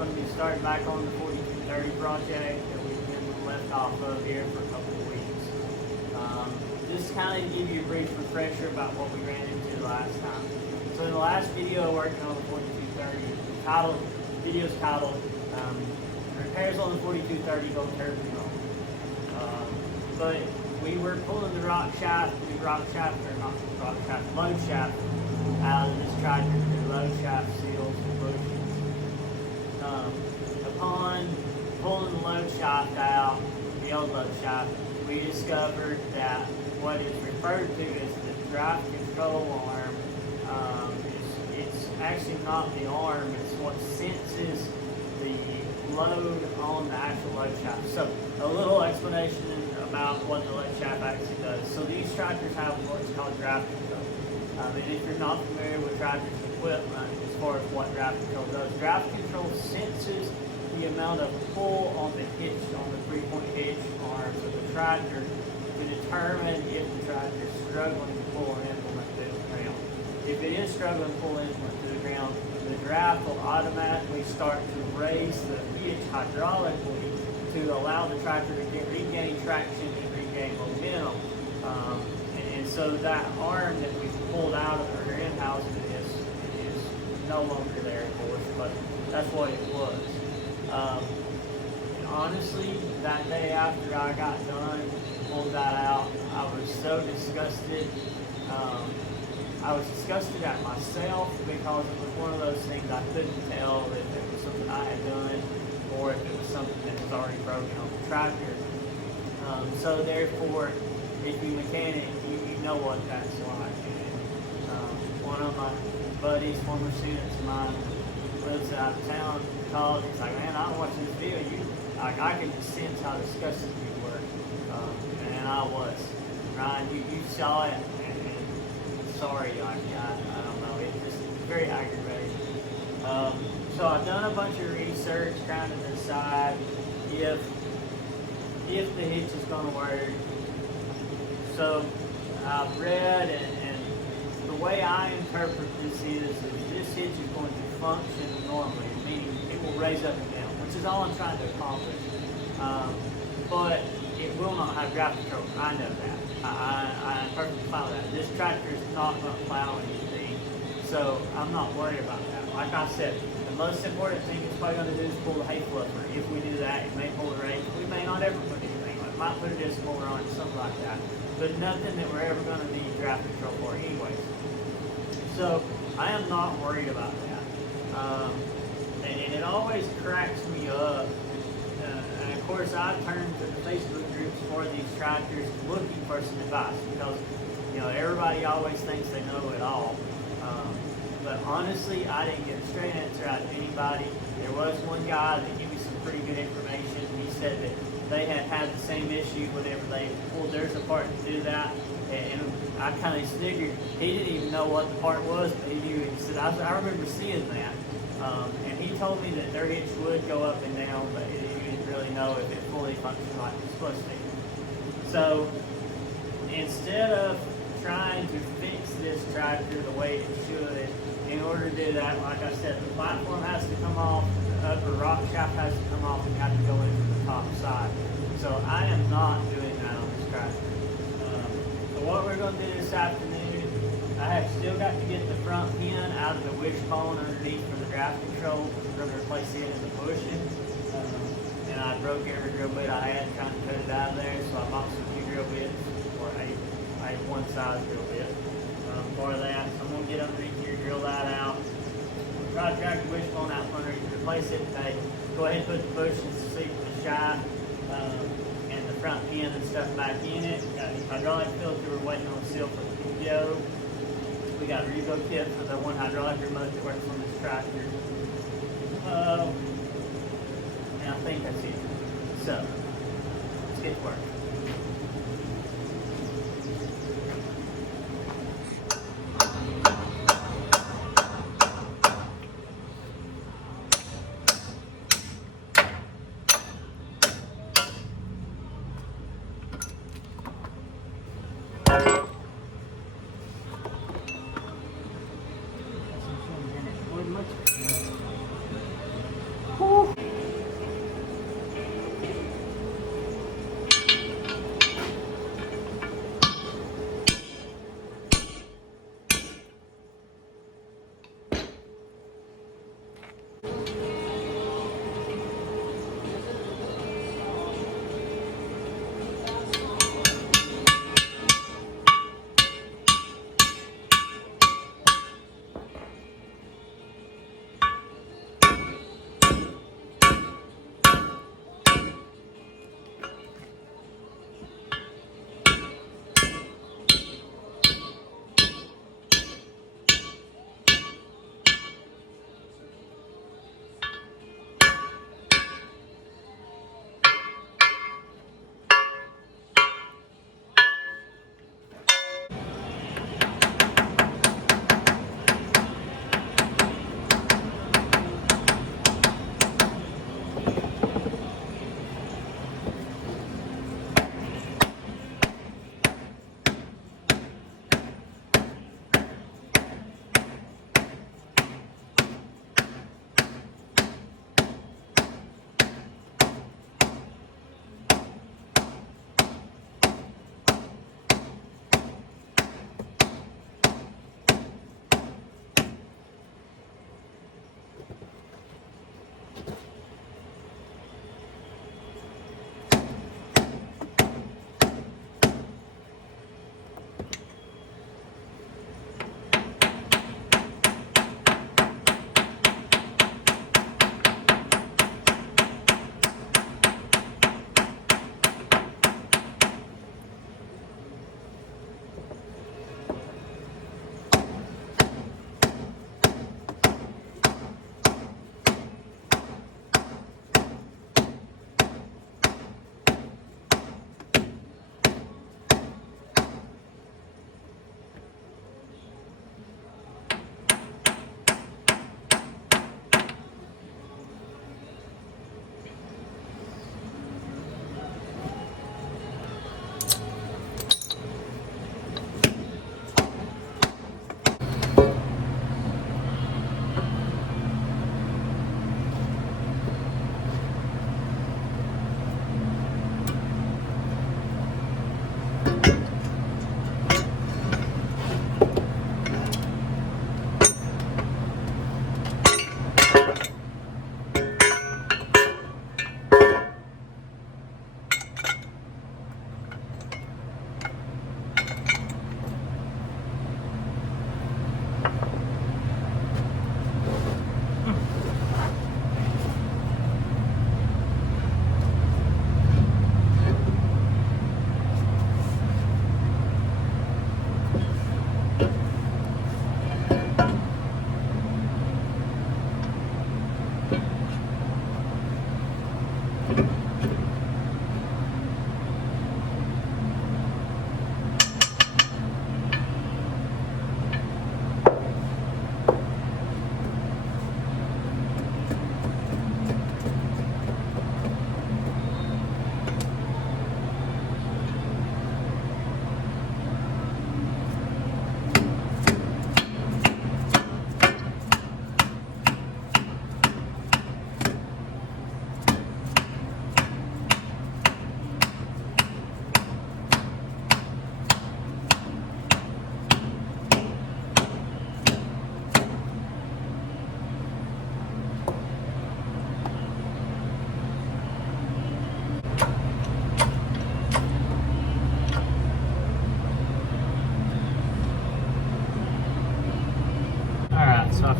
going to be starting back on the 4230 project that we've been left off of here for a couple of weeks. Just kind of give you a brief refresher about what we ran into last time. So in the last video working on the 4230, video's titled Repairs on the 4230 Go Turbine Roll. But we were pulling the load shaft out of this tractor, the load shaft seals and bushings. Upon pulling the load shaft out, the old load shaft, we discovered that what is referred to as the drive control arm, it's actually not the arm, it's what senses the load on the actual load shaft. So a little explanation about what the load shaft actually does. So these tractors have what's called drive control. And if you're not familiar with tractors equipment as far as what drive control does, drive control senses the amount of pull on the hitch, on the 3-point hitch arms of the tractor to determine if the tractor is struggling to pull an implement to the ground. If it is struggling to pull an implement to the ground, the drive will automatically start to raise the hitch hydraulically to allow the tractor to regain traction and regain momentum. And so that arm that we pulled out of the rear end housing is no longer there, of course, but that's what it was. And honestly, that day after I got done, pulled that out, I was so disgusted. I was disgusted at myself because it was one of those things I couldn't tell if it was something I had done or if it was something that was already broken on the tractor. So therefore, if you mechanic, you know what that's like. And, one of my buddies, former students of mine, lives out of town, called. He's like, man, I'm watching this video. I can just sense how disgusted you were, and I was. Ryan, you saw it, and sorry, I don't know. It's just very aggravating. So I've done a bunch of research trying to decide if the hitch is going to work. So I've read, and the way I interpret this is this hitch is going to function normally, meaning it will raise up and down, which is all I'm trying to accomplish. But it will not have drive control. I know that. I'm perfectly fine with that. This tractor is not going to plow anything, so I'm not worried about that. Like I said, the most important thing it's probably going to do is pull the hay fluffer. If we do that, it may pull the rake. We may not ever put anything. We might put a disc motor on it, something like that. But nothing that we're ever going to need drive control for anyways. So I am not worried about that. And it always cracks me up. And of course, I turn to the Facebook groups for these tractors looking for some advice because, everybody always thinks they know it all. But honestly, I didn't get a straight answer out of anybody. There was one guy that gave me some pretty good information. He said that they had the same issue whenever they pulled theirs apart to do that. And I kind of figured he didn't even know what the part was, but he knew it. He said, I remember seeing that. And he told me that their hitch would go up and down, but he didn't really know if it fully functioned like it's supposed to. So instead of trying to fix this tractor the way it should, in order to do that, like I said, the platform has to come off, the upper rock shaft has to come off, and you have to go in from the top side. So I am not doing that on this tractor. So what we're going to do this afternoon, I have still got to get the front pin out of the wishbone underneath for the drive control. We're going to replace it in the bushing. And I broke every drill bit I had trying to cut it out of there, so I bought some new drill bits, or a one size drill bit for that. So I'm going to get underneath here, drill that out, try to drag the wishbone out from underneath, replace it today. Go ahead and put the bushings, the seat, the shaft, and the front pin and stuff back in it. Got the hydraulic filter, we're waiting on seal for the PPO. We got a revo kit for the one hydraulic remote that works on this tractor. And I think that's it. So, let's get to work. Woo!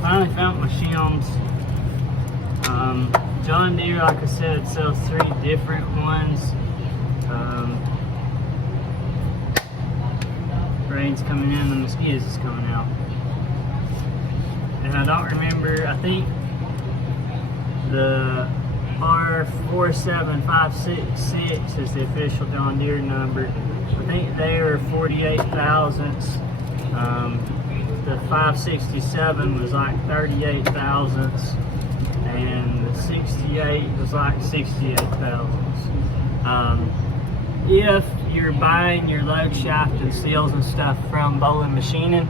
finally found my shims. John Deere, like I said, sells 3 different ones. Rain's coming in, the mosquitoes is coming out. And I don't remember, I think the R47566 is the official John Deere number. I think they are 48 thousandths. The 567 was like 38 thousandths, and the 68 was like 68 thousandths. If you're buying your load shaft and seals and stuff from Bowling Machining,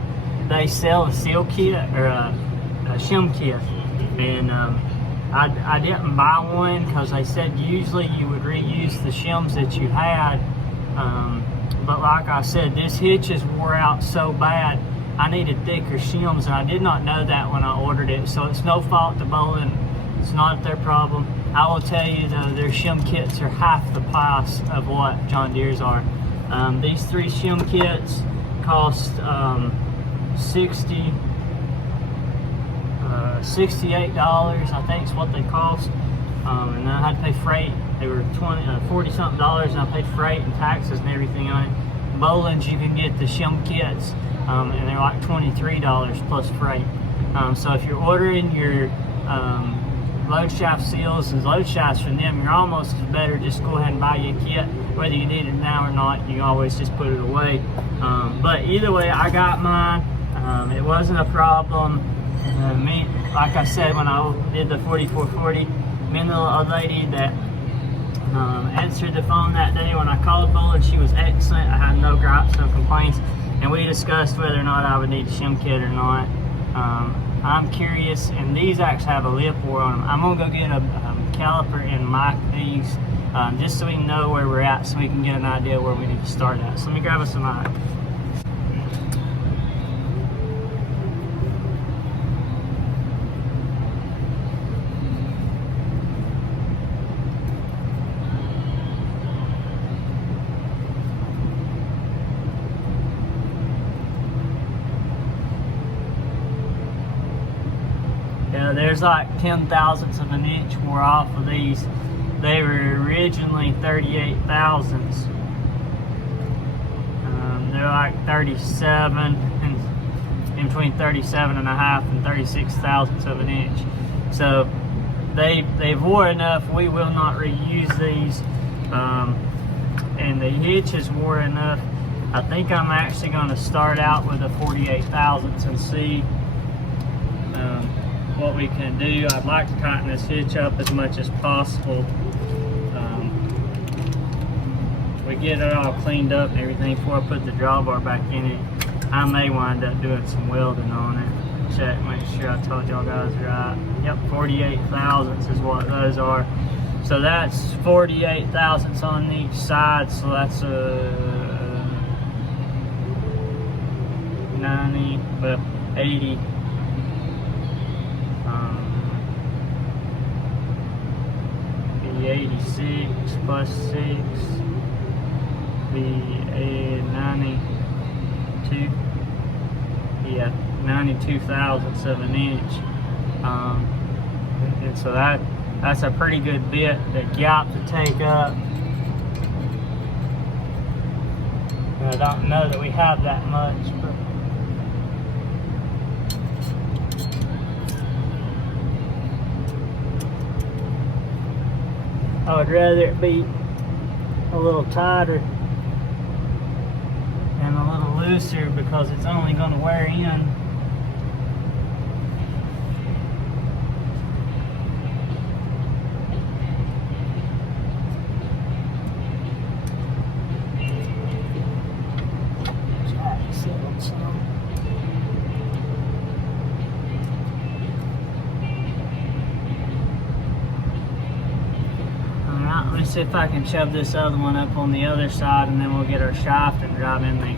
they sell a seal kit or a shim kit, and I didn't buy one because they said usually you would reuse the shims that you had, but like I said, this hitch is wore out so bad I needed thicker shims, and I did not know that when I ordered it, so it's no fault to Bowling. It's not their problem. I will tell you though, their shim kits are half the price of what John Deere's are. These 3 shim kits cost $68, I think is what they cost. And then I had to pay freight. They were 40 something dollars, and I paid freight and taxes and everything on it. Bowling's, you can get the shim kits, and they're like $23 plus freight. So if you're ordering your load shaft seals and load shafts from them, you're almost better just go ahead and buy you a kit. Whether you need it now or not, you can always just put it away. But either way, I got mine. It wasn't a problem. Like I said, when I did the 4440, me and the old lady that answered the phone that day when I called Bowling, she was excellent. I had no gripes, no complaints, and we discussed whether or not I would need a shim kit or not. I'm curious, and these actually have a lip bore on them. I'm gonna go get a caliper and mic these, just so we know where we're at, so we can get an idea where we need to start at. So let me grab us a mic. There's like 10 thousandths of an inch wore off of these. They were originally 38 thousandths. They're like 37, and in between 37 and a half and 36 thousandths of an inch. So they've wore enough. We will not reuse these. And the hitch is wore enough. I think I'm actually going to start out with a 48 thousandths and see what we can do. I'd like to tighten this hitch up as much as possible. We get it all cleaned up and everything before I put the drawbar back in it. I may wind up doing some welding on it. Check, make sure I told y'all guys right. Yep, 48 thousandths is what those are. So that's 48 thousandths on each side, so that's a 90, well, 80. Be 86 plus 6, be 92, yeah, 92 thousandths of an inch. And so that's a pretty good bit, the gap to take up. I don't know that we have that much, but I would rather it be a little tighter and a little looser because it's only going to wear in. Let me see if I can shove this other one up on the other side, and then we'll get our shaft and drive in there.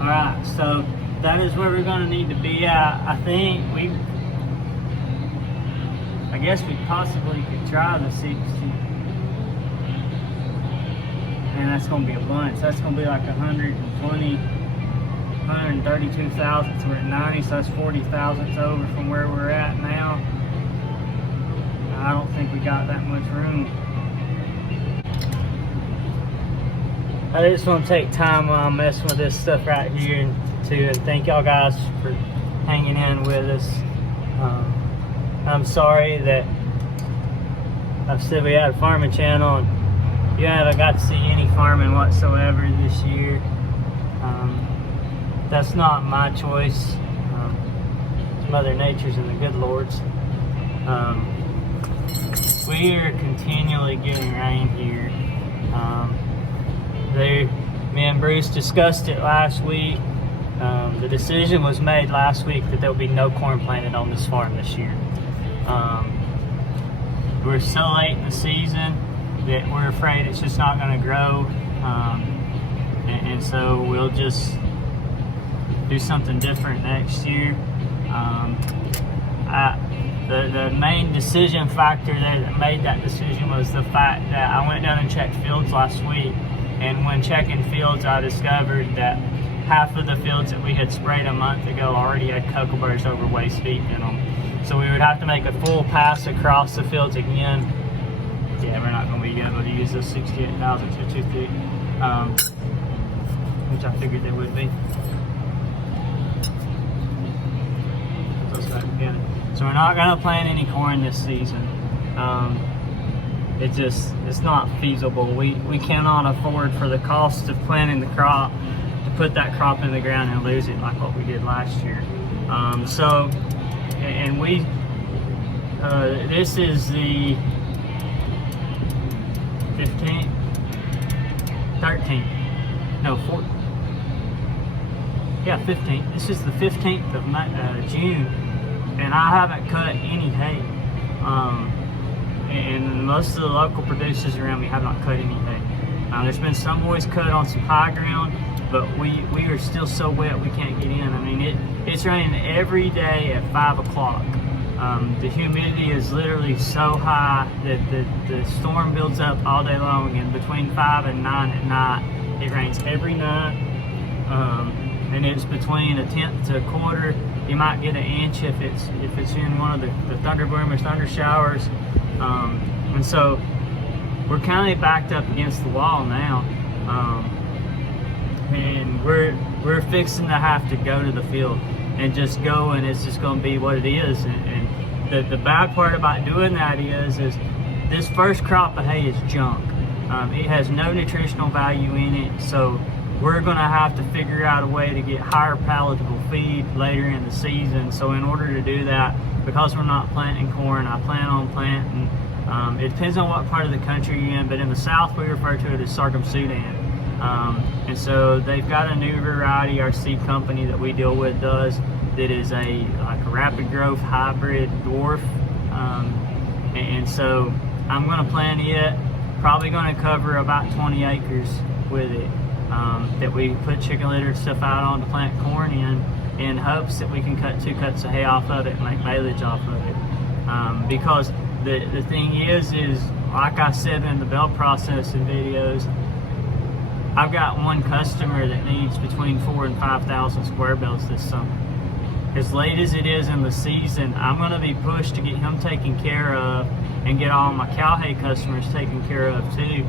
Alright, so that is where we're going to need to be at. I think I guess we possibly could try the 60. And that's going to be a bunch. That's going to be like 120 132 thousandths. We're at 90, so that's 40 thousandths over from where we're at now. I don't think we got that much room. I just want to take time while I'm messing with this stuff right here and thank y'all guys for hanging in with us. I'm sorry that I've said we had a farming channel and you haven't got to see any farming whatsoever this year. That's not my choice. It's Mother Nature's and the good Lord's. We are continually getting rain here. Me and Bruce discussed it last week. The decision was made last week that there will be no corn planted on this farm this year. We're so late in the season that we're afraid it's just not going to grow, and so we'll just do something different next year. The main decision factor that made that decision was the fact that I went down and checked fields last week, and when checking fields I discovered that half of the fields that we had sprayed a month ago already had cucumber over waist deep in them. So we would have to make a full pass across the fields again. Yeah, we're not going to be able to use those 68 thousandths, they're too thick, which I figured they would be. So we're not going to plant any corn this season. It's not feasible. We cannot afford for the cost of planting the crop to put that crop in the ground and lose it like what we did last year. This is the 15th, 13th, no, 14th. Yeah, 15th. This is the 15th of June, and I haven't cut any hay. And most of the local producers around me have not cut any hay. There's been some boys cut on some high ground, but we are still so wet we can't get in. I mean, it's raining every day at 5 o'clock. The humidity is literally so high that the storm builds up all day long, and between 5 and 9 at night, it rains every night. And it's between a tenth to a quarter. You might get an inch if it's in one of the thunder boomers, thunder showers. And so we're kind of backed up against the wall now. And we're fixing to have to go to the field and just go, and it's just going to be what it is. And the bad part about doing that is this first crop of hay is junk. It has no nutritional value in it, so we're going to have to figure out a way to get higher palatable feed later in the season. So in order to do that, because we're not planting corn, I plan on planting, it depends on what part of the country you're in, but in the south we refer to it as sorghum Sudan. And so they've got a new variety our seed company that we deal with does that is like a rapid growth hybrid dwarf. And so I'm going to plant it, probably going to cover about 20 acres with it. That we put chicken litter and stuff out on to plant corn in hopes that we can cut 2 cuts of hay off of it and make baleage off of it. Because the thing is like I said in the bell processing videos, I've got one customer that needs between 4,000 and 5,000 square bales this summer. As late as it is in the season, I'm going to be pushed to get him taken care of and get all my cow hay customers taken care of too.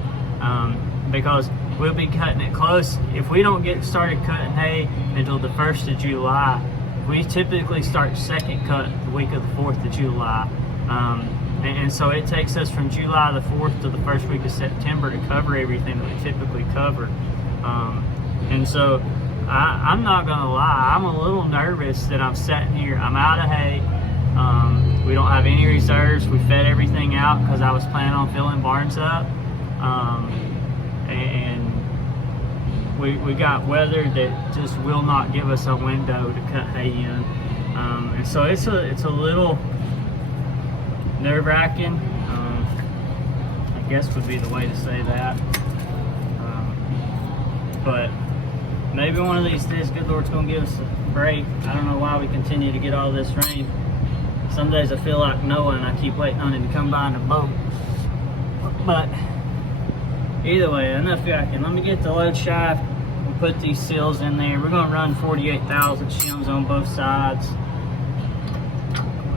Because we'll be cutting it close. If we don't get started cutting hay until the 1st of July, we typically start second cut the week of the 4th of July. And so it takes us from July the 4th to the first week of September to cover everything that we typically cover. And so I'm not gonna lie, I'm a little nervous that I'm sitting here, I'm out of hay. We don't have any reserves. We fed everything out because I was planning on filling barns up. And we got weather that just will not give us a window to cut hay in. And so it's a little nerve-wracking, I guess would be the way to say that. But maybe one of these days, good Lord's gonna give us a break. I don't know why we continue to get all this rain. Some days I feel like Noah and I keep waiting on him to come by in a boat. But either way, enough yakking. Let me get the load shaft. We'll put these seals in there. We're gonna run 48,000 shims on both sides. Go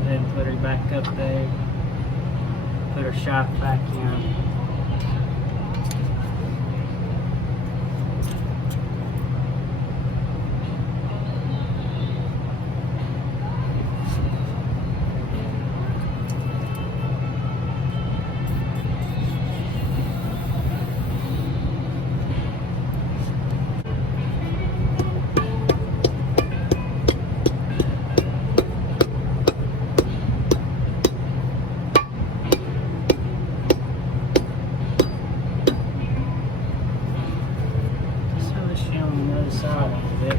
ahead and put her back up there. Put her shaft back in. Side of it.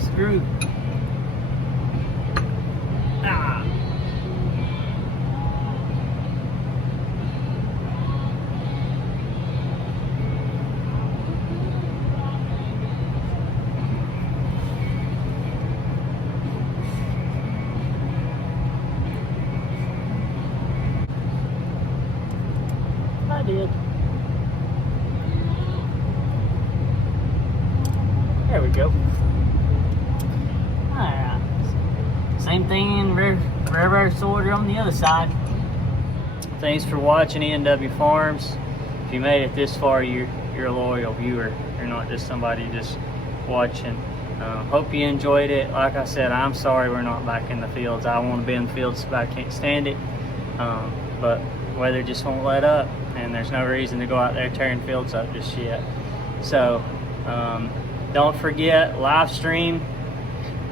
Screw. Ah. I did. There we go. Alright. Same thing in reverse order on the other side. Thanks for watching NW Farms. If you made it this far, you're a loyal viewer. You're not just somebody just watching. Hope you enjoyed it. Like I said, I'm sorry we're not back in the fields. I want to be in the fields, but I can't stand it. But weather just won't let up, and there's no reason to go out there tearing fields up just yet. So don't forget, live stream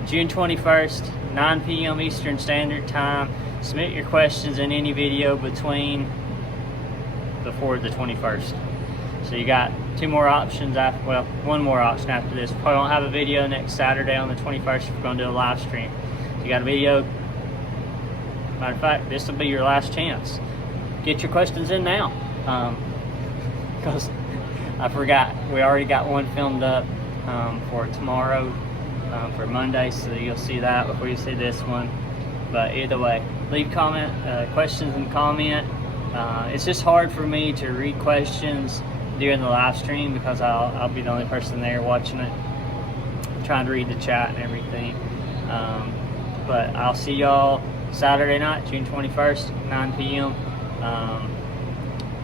June 21st, 9 p.m. Eastern Standard Time. Submit your questions in any video before the 21st. So you got two more options after, well, one more option after this. Probably won't have a video next Saturday on the 21st if we're going to do a live stream. So you got a video. Matter of fact, this will be your last chance. Get your questions in now. Because I forgot, we already got one filmed up for tomorrow. For Monday, so you'll see that before you see this one. But either way, leave questions in the comment. It's just hard for me to read questions during the live stream because I'll be the only person there watching it, trying to read the chat and everything. But I'll see y'all Saturday night, June 21st, 9 p.m.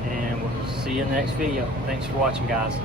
And we'll see you in the next video. Thanks for watching, guys.